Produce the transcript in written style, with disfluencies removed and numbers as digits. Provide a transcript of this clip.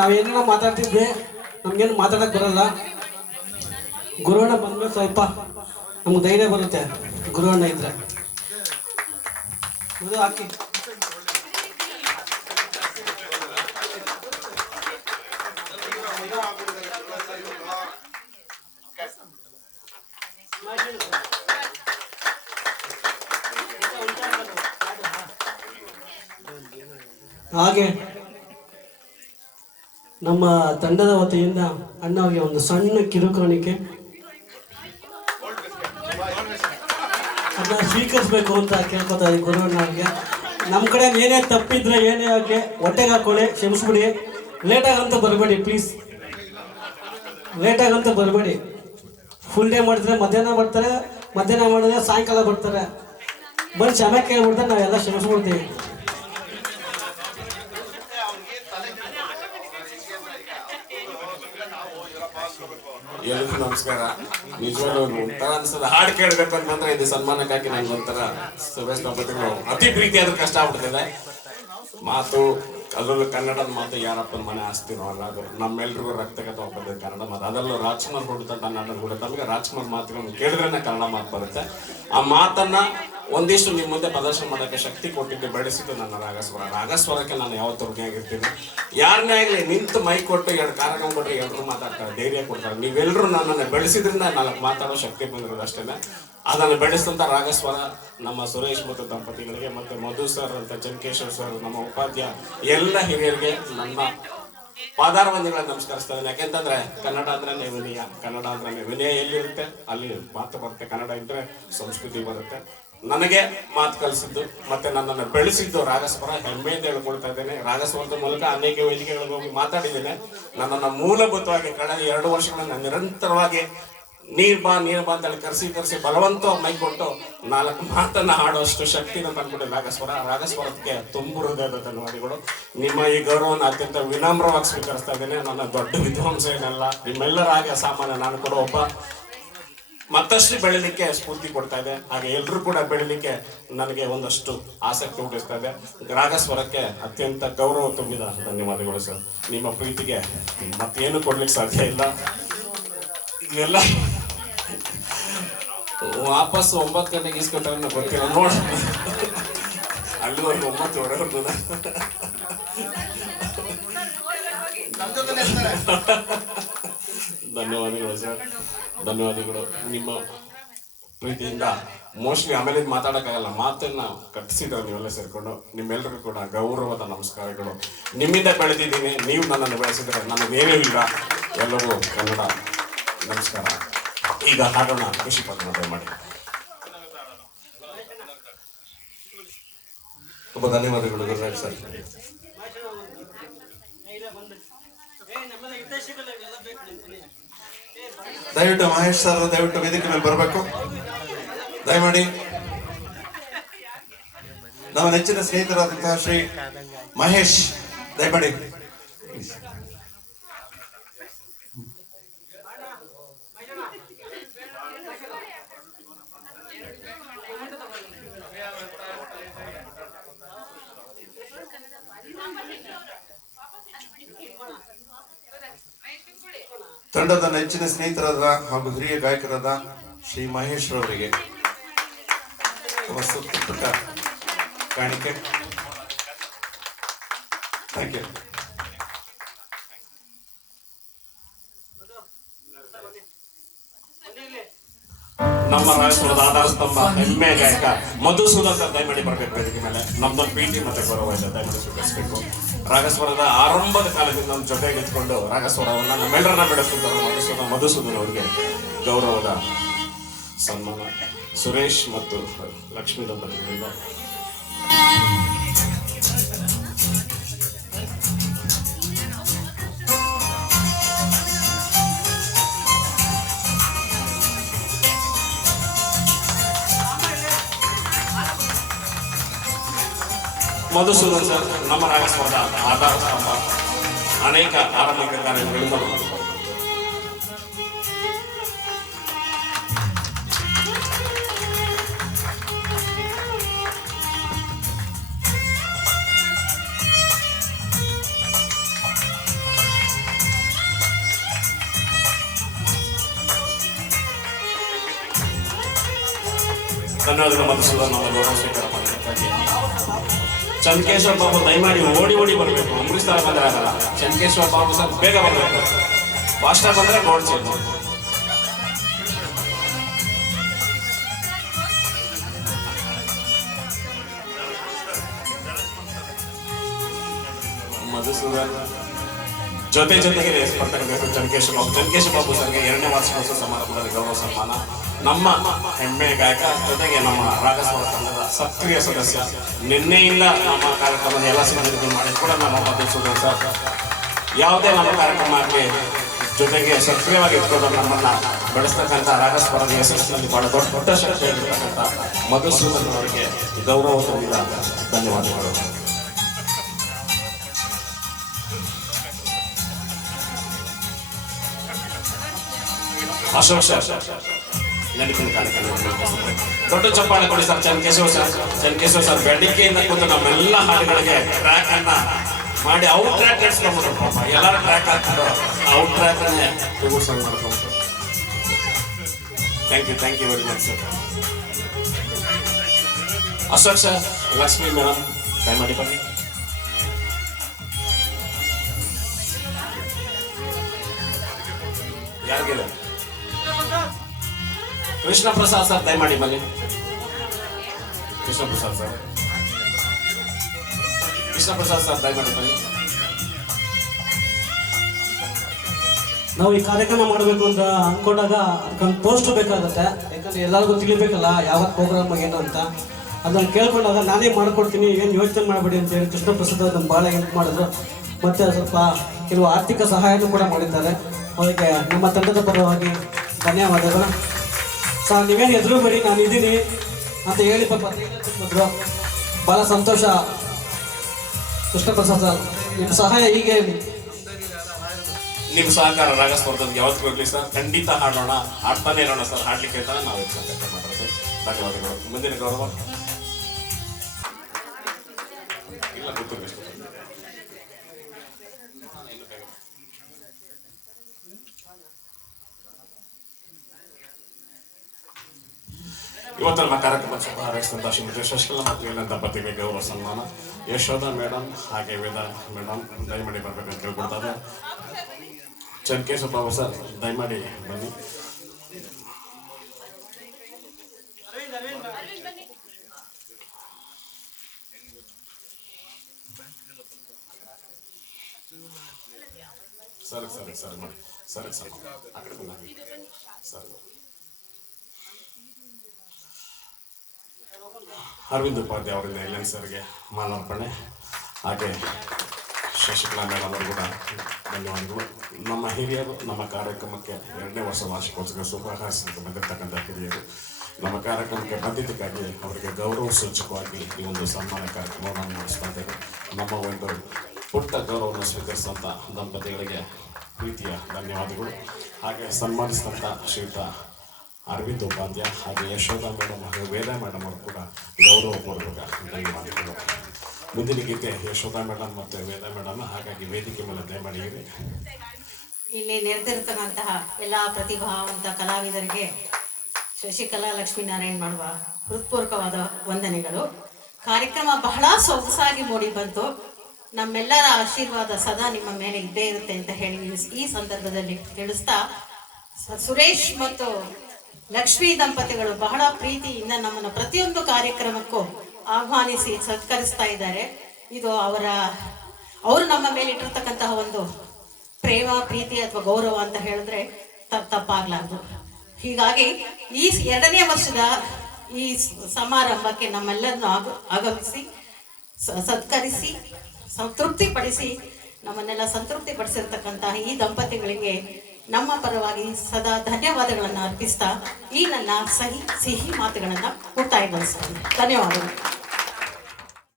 ನಾವೇನೇನೋ ಮಾತಾಡ್ತಿದ್ವಿ, ನಮ್ಗೇನು ಮಾತಾಡಕ್ ಬರಲ್ಲ. ಗುರುವಣ್ಣ ಬಂದ್ಮೇಲೆ ಸ್ವಲ್ಪ ನಮ್ಗೆ ಧೈರ್ಯ ಬರುತ್ತೆ. ಗುರುವಣ್ಣ ಇದ್ರೆ ಇದು ಹಾಕಿ. ಹಾಗೆ ನಮ್ಮ ತಂಡದ ವತಿಯಿಂದ ಅಣ್ಣವ್ರಿಗೆ ಒಂದು ಸಣ್ಣ ಕಿರುಕಾಣಿಕೆ ಅದನ್ನ ಸ್ವೀಕರಿಸ್ಬೇಕು ಅಂತ ಕೇಳ್ಕೊತಾ ಇದ್ದೀವಿ ಗುರುವಣ್ಣ ಅವ್ರಿಗೆ. ನಮ್ಮ ಕಡೆ ಏನೇ ತಪ್ಪಿದ್ರೆ ಏನೇ ಆಗಲಿ ಹೊಟ್ಟೆಗೆ ಹಾಕೊಳ್ಳಿ, ಕ್ಷಮಿಸ್ಬಿಡಿ. ಲೇಟಾಗಂತೂ ಬರಬೇಡಿ ಪ್ಲೀಸ್, ಲೇಟಾಗಂತೂ ಬರಬೇಡಿ. ಫುಲ್ ಡೇ ಮಾಡಿದ್ರೆ ಮಧ್ಯಾಹ್ನ ಬರ್ತಾರೆ, ಮಧ್ಯಾಹ್ನ ಮಾಡಿದ್ರೆ ಸಾಯಂಕಾಲ ಬರ್ತಾರೆ. ಬಂದು ಕ್ಷಮೆ ಕೇಳ್ಬಿಡ್ತಾರೆ, ನಾವೆಲ್ಲ ಕ್ಷಮಿಸ್ಬಿಡ್ತೀವಿ. ಎಲ್ಲರಿಗೂ ನಮಸ್ಕಾರ. ನಿಜವಾಗ್ಲೂ ಒಂಥರ ಅನ್ಸದ ಹಾಡು ಕೇಳ್ಬೇಕು ಅಂತಂದ್ರೆ ಇದು ಸನ್ಮಾನಕ್ಕಾಗಿ ನಂಗೆ ಒಂಥರ ಸುರೇಶ್ ದಂಪತಿಗಳು ಅತಿ ಪ್ರೀತಿ ಆದ್ರೂ ಕಷ್ಟ ಆಗ್ಬಿಡ್ತಿದೆ. ಮಾತು ಅದರಲ್ಲೂ ಕನ್ನಡದ ಮಾತು ಯಾರಪ್ಪನ ಮನೆ ಆಸ್ತಿನೋ ಅಲ್ಲ, ಅದು ನಮ್ಮೆಲ್ರಿಗೂ ರಕ್ತಗತ ಹೋಗ್ತದೆ ಕನ್ನಡ ಮಾತು. ಅದರಲ್ಲೂ ರಾಜ್ಕುಮಾರ್ ಹುಡುತ ನಾಟಕ ಕೂಡ ನಮಗೆ ರಾಜ್ಕುಮಾರ್ ಮಾತುಗಳನ್ನು ಕೇಳಿದ್ರೇನೆ ಕನ್ನಡ ಮಾತು ಬರುತ್ತೆ. ಆ ಮಾತನ್ನ ಒಂದಿಷ್ಟು ನಿಮ್ಮ ಮುಂದೆ ಪ್ರದರ್ಶನ ಮಾಡೋಕ್ಕೆ ಶಕ್ತಿ ಕೊಟ್ಟಿದ್ದು ಬೆಳೆಸಿದ್ದು ನನ್ನ ರಾಗಸ್ವರ. ರಾಗಸ್ವರಕ್ಕೆ ನಾನು ಯಾವತ್ತೂ ಋಣಿಯಾಗಿರ್ತೀನಿ. ಯಾರನ್ನೇ ಆಗಲಿ ನಿಂತು ಮೈ ಕೊಟ್ಟು ಎರಡು ಕಾರ್ಯಕ್ರಮ ಕೊಟ್ಟರೆ ಎಲ್ಲರೂ ಮಾತಾಡ್ತಾರೆ, ಧೈರ್ಯ ಕೊಡ್ತಾರೆ. ನೀವೆಲ್ಲರೂ ನನ್ನನ್ನು ಬೆಳೆಸಿದ್ರಿಂದ ನಾಲ್ಕು ಮಾತಾಡೋ ಶಕ್ತಿ ಬಂದಿರೋದು ಅಷ್ಟೇ. ಅದನ್ನು ಬೆಳೆಸಿದಂಥ ರಾಗಸ್ವರ ನಮ್ಮ ಸುರೇಶ್ ಮತ್ತು ದಂಪತಿಗಳಿಗೆ, ಮತ್ತು ಮಧು ಸರ್ ಅಂತ ಚಂಕೇಶ್ವರ್ ಸರ್, ನಮ್ಮ ಉಪಾಧ್ಯಾಯ ಎಲ್ಲ ಹಿರಿಯರಿಗೆ ನನ್ನ ಪಾದಾರವಂದಿಗಳನ್ನು ನಮಸ್ಕರಿಸ್ತಾ ಇದ್ದೀನಿ. ಯಾಕೆಂತಂದ್ರೆ ಕನ್ನಡ ಅಂದ್ರೆ ವಿನಯ, ಕನ್ನಡ ಅಂದ್ರೆ ವಿನಯ ಎಲ್ಲಿರುತ್ತೆ ಅಲ್ಲಿ ಮಾತು ಬರುತ್ತೆ. ಕನ್ನಡ ಇದ್ರೆ ಸಂಸ್ಕೃತಿ ಬರುತ್ತೆ. ನನಗೆ ಮಾತು ಕಲಿಸಿದ್ದು ಮತ್ತೆ ನನ್ನನ್ನು ಬೆಳೆಸಿದ್ದು ರಾಗಸ್ವರ. ಹೆಮ್ಮೆಯಿಂದ ಹೇಳ್ಕೊಳ್ತಾ ಇದ್ದೇನೆ. ರಾಗಸ್ವರದ ಮೂಲಕ ಅನೇಕ ವೇದಿಕೆಗಳಿಗೆ ಹೋಗಿ ಮಾತಾಡಿದ್ದೇನೆ. ನನ್ನನ್ನು ಮೂಲಭೂತವಾಗಿ ಕಳೆದ 2 ವರ್ಷಗಳಿಂದ ನಿರಂತರವಾಗಿ ನೀರ್ ಬಾ ಅಂತೇಳಿ ಕರೆಸಿ ಬಲವಂತ ಮೈ ಕೊಟ್ಟು 4 ಮಾತನ್ನ ಹಾಡುವಷ್ಟು ಶಕ್ತಿನ ತಂದ್ಕೊಟ್ಟು ರಾಗಸ್ವರ. ರಾಗಸ್ವರಕ್ಕೆ ತುಂಬ ಹೃದಯದ ಧನ್ಯವಾದಗಳು. ನಿಮ್ಮ ಈ ಗೌರವವನ್ನು ಅತ್ಯಂತ ವಿನಮ್ರವಾಗಿ ಸ್ವೀಕರಿಸ್ತಾ ಇದ್ದೇನೆ. ನನ್ನ ದೊಡ್ಡ ವಿದ್ವಾಂಸ ಏನಲ್ಲ, ನಿಮ್ಮೆಲ್ಲರ ಹಾಗೆ ಸಾಮಾನ್ಯ ನಾನು ಕೂಡ ಒಬ್ಬ. ಮತ್ತಷ್ಟು ಬೆಳಿಲಿಕ್ಕೆ ಸ್ಫೂರ್ತಿ ಕೊಡ್ತಾ ಇದೆ. ಹಾಗೆ ಎಲ್ಲರೂ ಕೂಡ ಬೆಳಿಲಿಕ್ಕೆ ನನಗೆ ಒಂದಷ್ಟು ಆಸಕ್ತಿ ಹುಟ್ಟಿಸ್ತಾ ಇದೆ. ರಾಗಸ್ವರಕ್ಕೆ ಅತ್ಯಂತ ಗೌರವ ತುಂಬಿದ ಧನ್ಯವಾದಗಳು ಸರ್. ನಿಮ್ಮ ಪ್ರೀತಿಗೆ ಮತ್ತೇನು ಕೊಡ್ಲಿಕ್ಕೆ ಸಾಧ್ಯ ಇಲ್ಲ. ಇದೆಲ್ಲ ವಾಪಸ್ 9 ಗಂಟೆಗೆ ಇಸ್ಕೊಟ್ರೆ ಗೊತ್ತಿಲ್ಲ ನೋಡ, ಅಲ್ಲಿವರೆಗೂ 9:15 ಧನ್ಯವಾದಗಳು ಸರ್, ಧನ್ಯವಾದಗಳು. ನಿಮ್ಮ ಪ್ರೀತಿಯಿಂದ ಮೋಸ್ಟ್ಲಿ ಆಮೇಲೆ ಮಾತಾಡೋಕ್ಕಾಗಲ್ಲ, ಮಾತನ್ನ ಕಟ್ಟಿಸಿದ್ರೆ ನೀವೆಲ್ಲ ಸೇರ್ಕೊಂಡು. ನಿಮ್ಮೆಲ್ಲರಿಗೂ ಕೂಡ ಗೌರವದ ನಮಸ್ಕಾರಗಳು. ನಿಮ್ಮಿಂದ ಬೆಳೆದಿದ್ದೀನಿ, ನೀವು ನನ್ನನ್ನು ಬೆಳೆಸಿದ್ರೆ ನನಗೇನೂ ಇಲ್ಲ, ಎಲ್ಲವೂ ಕನ್ನಡ. ನಮಸ್ಕಾರ. ಈಗ ಹಾಡೋಣ, ಖುಷಿ ಪತ್ರ ಮಾಡಿ. ತುಂಬ ಧನ್ಯವಾದಗಳು ಗುರುರಾಜ್ ಸರ್. ದಯವಿಟ್ಟು ಮಹೇಶ್ ಸರ್ ದಯವಿಟ್ಟು ವೇದಿಕೆ ಮೇಲೆ ಬರಬೇಕು ದಯಮಾಡಿ. ನಮ್ಮ ನೆಚ್ಚಿನ ಸ್ನೇಹಿತರಾದಂತಹ ಶ್ರೀ ಮಹೇಶ್ ದಯಮಾಡಿ. ತಂಡದ ನೆಚ್ಚಿನ ಸ್ನೇಹಿತರಾದ ಹಾಗೂ ಹಿರಿಯ ಗಾಯಕರಾದ ಶ್ರೀ ಮಹೇಶ್ ರವರಿಗೆ ಪುಟ್ಟ ಕಾಣಿಕೆ. Thank you. ನಮ್ಮ ರಾಯಪುರದ ಆಧಾರ ಸ್ತಂಭ ಹೆಮ್ಮೆ ಗಾಯಕ ಮಧುಸೂದನ್ ಸರ್ ದಯಮಾಡಿ ಬರಬೇಕು ವೇದಿಕೆ ಮೇಲೆ. ನಮ್ದೊಂದು ಪ್ರೀತಿ ಮತ್ತೆ ಗೌರವ ಇದೆ, ದಯಮಾಡಿ ಸ್ವೀಕರಿಸಬೇಕು. ರಾಗಸ್ವರದ ಆರಂಭದ ಕಾಲದಿಂದ ನಮ್ಮ ಜೊತೆಗೆ ನಿಂತ್ಕೊಂಡು ರಾಗಸ್ವರವನ್ನು ನಮ್ಮೆಲ್ಲರನ್ನ ಬೆಳೆಸುತ್ತಾರೆ ಮಧುಸೂದನ್ ಅವರಿಗೆ ಗೌರವದ ಸನ್ಮಾನ. ಸುರೇಶ್ ಮತ್ತು ಲಕ್ಷ್ಮೀ ದಂಪತಿಗಳಿಂದ ಮಧುಸೂದನ್ ಸರ್ ನಮ್ಮ ರಾಗಸ್ವರದ ಆಧಾರ ಸ್ತಂಭ. ಅನೇಕ ಆರಂಭಿಕ ಕಾರ್ಯಗಳಿಂದ ಧನ್ಯವಾದಗಳು ಮಧುಸೂದನ್ ನಮ್ಮ ಗೌರವ ಸ್ವೀಕಾರ ಮಾಡಿದ್ದಕ್ಕಾಗಿ. ಚಂದ್ರಕೇಶ್ವರ ಬಾಬು ದಯಮಾಡಿ ಓಡಿ ಓಡಿ ಬರಬೇಕು. ಅಂಬರೀಶ್ ತರ ಬಂದ್ರೆ ಆಗಲ್ಲ. ಚಂದ್ರಕೇಶ್ವರ ಬಾಬು ಸರ್ ಬೇಗ ಬರಬೇಕು. ಫಾಸ್ಟಾಗಿ ಬಂದ್ರೆ ಗೋಲ್ಡ್ ಚೇಂಜ್. ಮಧುಸೂದನ್ ಜೊತೆಗೆ ಸ್ಪರ್ಧಕಬೇಕು. ಚಂದ್ರಕೇಶ್ವರ ಬಾಬು ಸರ್ಗೆ 2ನೇ ವಾರ್ಷಿಕೋತ್ಸವ ಸಮಾರಂಭದಲ್ಲಿ ಗೌರವ ಸನ್ಮಾನ. ನಮ್ಮ ಹೆಮ್ಮೆ ಗಾಯಕ ಜೊತೆಗೆ ನಮ್ಮ ರಾಗಸ್ವರ ತಂಡದ ಸಕ್ರಿಯ ಸದಸ್ಯ. ನಿನ್ನೆಯಿಂದ ನಮ್ಮ ಕಾರ್ಯಕ್ರಮದ ಎಲ್ಲ ಸಿದ್ಧತೆಗಳು ಮಾಡಿ ಕೂಡ ನಮ್ಮ ಮಧುಸೂದನ್ ಸರ್ ಯಾವುದೇ ನಮ್ಮ ಕಾರ್ಯಕ್ರಮ ಆಗಲಿ ಜೊತೆಗೆ ಸಕ್ರಿಯವಾಗಿ ಇಟ್ಕೊಂಡು ನಮ್ಮನ್ನ ಬೆಳೆಸ್ತಕ್ಕಂಥ ರಾಗಸ್ವರದ ಯಶಸ್ಸಿನಲ್ಲಿ ಬಹಳ ದೊಡ್ಡ ಶಕ್ತಿಯಾಗಿರ್ತಕ್ಕಂಥ ಮಧುಸೂದನ್ ಅವರಿಗೆ ಗೌರವ ತುಂಬಿದ ಧನ್ಯವಾದಗಳು. ಅಶೋಕ್ ಸರ್ ನೆನಪಿನ ಕಾರ್ಯಕ್ರಮ ದೊಡ್ಡ ಚಪ್ಪಾಳೆ ಕೊಡಿ ಸರ್. ಚಂದ್ರಕೇಶ್ವರ ಸರ್ ಬೆಳಿಗ್ಗೆಯಿಂದ ಕೂತು ನಮ್ಮೆಲ್ಲ ಹಾಡುಗಳಿಗೆ ಟ್ರ್ಯಾಕ್ ಅನ್ನ ಮಾಡಿ ಔಟ್ ಟ್ರ್ಯಾಕ್ ನಡೆಸ್ಕೊಂಡ್ಬಿಟ್ರು. ಪಾಪ ಎಲ್ಲರೂ ಟ್ರ್ಯಾಕ್ ಹಾಕ್ತಿದ್ರು, ಔಟ್ ಟ್ರ್ಯಾಕ್ ಅನ್ನೇ ಮಾಡ್ಕೊಂಡು. Thank you very much sir. Ashok sir, Lakshmi madam ದಯಮಾಡಿ ಬನ್ನಿ. ಯಾರಿಗಿಲ್ಲ ಕೃಷ್ಣ ಪ್ರಸಾದ್ ಸರ್ ದಯಮಾಡಿ ಬನ್ನಿ. ಕೃಷ್ಣ ಪ್ರಸಾದ್ ಸರ್ ದಯಮಾಡಿ ಬನ್ನಿ. ನಾವು ಈ ಕಾರ್ಯಕ್ರಮ ಮಾಡಬೇಕು ಅಂತ ಅಂದ್ಕೊಂಡಾಗ ಅದಕ್ಕೊಂದು ಪೋಸ್ಟ್ ಬೇಕಾಗುತ್ತೆ. ಯಾಕಂದ್ರೆ ಎಲ್ಲರಿಗೂ ತಿಳಿಬೇಕಲ್ಲ ಯಾವ ಪ್ರೋಗ್ರಾಮ್ ಏನು ಅಂತ. ಅದನ್ನು ಕೇಳ್ಕೊಂಡಾಗ ನಾನೇ ಮಾಡ್ಕೊಡ್ತೀನಿ, ಏನು ಯೋಚನೆ ಮಾಡಬೇಡಿ ಅಂತ ಹೇಳಿ ಕೃಷ್ಣ ಪ್ರಸಾದ್ ನಮ್ಗೆ ಭಾಳ ಹೆಲ್ಪ್ ಮಾಡಿದ್ರು. ಮತ್ತು ಸ್ವಲ್ಪ ಕೆಲವು ಆರ್ಥಿಕ ಸಹಾಯನೂ ಕೂಡ ಮಾಡಿದ್ದಾರೆ. ಅವರಿಗೆ ನಮ್ಮ ತಂಡದ ಪರವಾಗಿ ಧನ್ಯವಾದಗಳು. ಸರ್ ನೀವೇನು ಹೆದರಬೇಡಿ, ನಾನು ಇದ್ದೀನಿ ಅಂತ ಹೇಳಿ ಪಾಪ ಬಂದರು. ಭಾಳ ಸಂತೋಷ ಕೃಷ್ಣ ಪ್ರಸಾದ್ ಸರ್, ನಿಮ್ಮ ಸಹಾಯ ಹೀಗೆ ನಿಮ್ಮ ಸಹಕಾರ ರಾಗಸ್ಪರ್ಧೆಗೆ ಯಾವತ್ತು ಹೋಗ್ಲಿ ಸರ್. ಖಂಡಿತ ಹಾಡೋಣ, ಹಾಡ್ತಾನೆ ಇರೋಣ ಸರ್. ಹಾಡ್ಲಿಕ್ಕೆ ಹೇಳ್ತಾನೆ ನಾವು ಮಾಡೋದು. ಧನ್ಯವಾದಗಳು. ಮುಂದಿನ ಗೌರವ ಇಲ್ಲ ಗೊತ್ತು. ಇವತ್ತು ನಮ್ಮ ಕಾರ್ಯಕ್ರಮ ಶುಭ ಹಾರೈಸಿದಂಥ ಶ್ರೀಮತಿ ಶಶಿಕಲಾ ಮತ್ತು ವೇದ ದಂಪತಿಗೆ ಗೌರವ ಸನ್ಮಾನ. ಯಶೋಧ ಮೇಡಮ್ ಹಾಗೆ ವೇದ ಮೇಡಮ್ ದಯಮಾಡಿ ಬರ್ಬೇಕಂತ ಕೇಳ್ಕೊಡ್ತಾರೆ. ಚಂದ್ರಕೇಶ್ವರ ಬಾಬು ಸರ್ ದಯಮಾಡಿ ಬನ್ನಿ. ಸರಿ ಮಾಡಿ ಸರಿ ಆ ಕಡೆ ಬನ್ನಿ ಸರ್. ಅರವಿಂದ್ ಉಪಾಧ್ಯಾಯ ಅವರಿಂದ ಎಲ್ ಸರ್ಗೆ ಮಾಲಾರ್ಪಣೆ. ಹಾಗೆ ಶಶಿಕಲಾ ಮೇಡಮ್ ಅವರು ಕೂಡ ಧನ್ಯವಾದಗಳು. ನಮ್ಮ ಹಿರಿಯರು ನಮ್ಮ ಕಾರ್ಯಕ್ರಮಕ್ಕೆ 2ನೇ ವರ್ಷ ವಾರ್ಷಿಕೋತ್ಸವ ಶುಭ ಹಾರೈಸಿಕೊಂಡು ಬಂದಿರತಕ್ಕಂಥ ಹಿರಿಯರು ನಮ್ಮ ಕಾರ್ಯಕ್ರಮಕ್ಕೆ ಬಂದಿದ್ದಕ್ಕಾಗಿ ಅವರಿಗೆ ಗೌರವ ಸೂಚಕವಾಗಿ ಈ ಒಂದು ಸನ್ಮಾನ ಕಾರ್ಯಕ್ರಮವನ್ನು ನಡೆಸ್ತಾ ಇದ್ದೇವೆ. ನಮ್ಮ ಒಂದು ಪುಟ್ಟ ಗೌರವವನ್ನು ಸ್ವೀಕರಿಸಿದಂಥ ದಂಪತಿಗಳಿಗೆ ಪ್ರೀತಿಯ ಧನ್ಯವಾದಗಳು. ಹಾಗೆ ಸನ್ಮಾನಿಸಿದಂಥ ಶ್ರೀಯುತ ಅರವಿಂದ್ ಉಪಾಧ್ಯಾಯ ಹಾಗೆ ಯಶೋಧ ಮೇಡಮ್ ಹಾಗೂ ವೇದ ಮೇಡಮ್ ಅವರು ಕೂಡ ಗೌರವಪೂರ್ವಕ ಧನ್ಯವಾದಗಳು. ಮುಂದಿನ ಗೀತೆ ಯಶೋಧ ಮೇಡಮ್ ಮತ್ತು ವೇದ ಮೇಡಮ್, ಹಾಗಾಗಿ ವೇದಿಕೆ ಮೇಲೆ ದಯಮಾಡಿ. ಇಲ್ಲಿ ನೆರೆದಿರ್ತಕ್ಕಂತಹ ಎಲ್ಲ ಪ್ರತಿಭಾವಂತ ಕಲಾವಿದರಿಗೆ ಶಶಿಕಲಾ ಲಕ್ಷ್ಮೀನಾರಾಯಣ್ ಮಾಡುವ ಹೃತ್ಪೂರ್ವಕವಾದ ವಂದನೆಗಳು. ಕಾರ್ಯಕ್ರಮ ಬಹಳ ಸೊಗಸಾಗಿ ಮೂಡಿ ಬಂತು. ನಮ್ಮೆಲ್ಲರ ಆಶೀರ್ವಾದ ಸದಾ ನಿಮ್ಮ ಮೇಲೆ ಇದ್ದೇ ಇರುತ್ತೆ ಅಂತ ಹೇಳಿ ಈ ಸಂದರ್ಭದಲ್ಲಿ ತಿಳಿಸ್ತಾ, ಸುರೇಶ್ ಮತ್ತು ಲಕ್ಷ್ಮೀ ದಂಪತಿಗಳು ಬಹಳ ಪ್ರೀತಿಯಿಂದ ನಮ್ಮನ್ನು ಪ್ರತಿಯೊಂದು ಕಾರ್ಯಕ್ರಮಕ್ಕೂ ಆಹ್ವಾನಿಸಿ ಸತ್ಕರಿಸ್ತಾ ಇದ್ದಾರೆ. ಇದು ಅವರು ನಮ್ಮ ಮೇಲೆ ಇಟ್ಟಿರ್ತಕ್ಕಂತಹ ಒಂದು ಪ್ರೇಮ, ಪ್ರೀತಿ ಅಥವಾ ಗೌರವ ಅಂತ ಹೇಳಿದ್ರೆ ತಪ್ಪಾಗ್ಲಾರ್ದು. ಹೀಗಾಗಿ ಈ 2ನೇ ವರ್ಷದ ಈ ಸಮಾರಂಭಕ್ಕೆ ನಮ್ಮೆಲ್ಲರನ್ನು ಆಗಮಿಸಿ ಸತ್ಕರಿಸಿ ಸಂತೃಪ್ತಿಪಡಿಸಿ ನಮ್ಮನ್ನೆಲ್ಲ ಸಂತೃಪ್ತಿಪಡಿಸಿರ್ತಕ್ಕಂತಹ ಈ ದಂಪತಿಗಳಿಗೆ ನಮ್ಮ ಪರವಾಗಿ ಸದಾ ಧನ್ಯವಾದಗಳನ್ನು ಅರ್ಪಿಸ್ತಾ ಈ ನನ್ನ ಸಿಹಿ ಮಾತುಗಳನ್ನು ಮುಕ್ತಾಯಗೊಳಿಸ್ತೇನೆ. ಧನ್ಯವಾದಗಳು.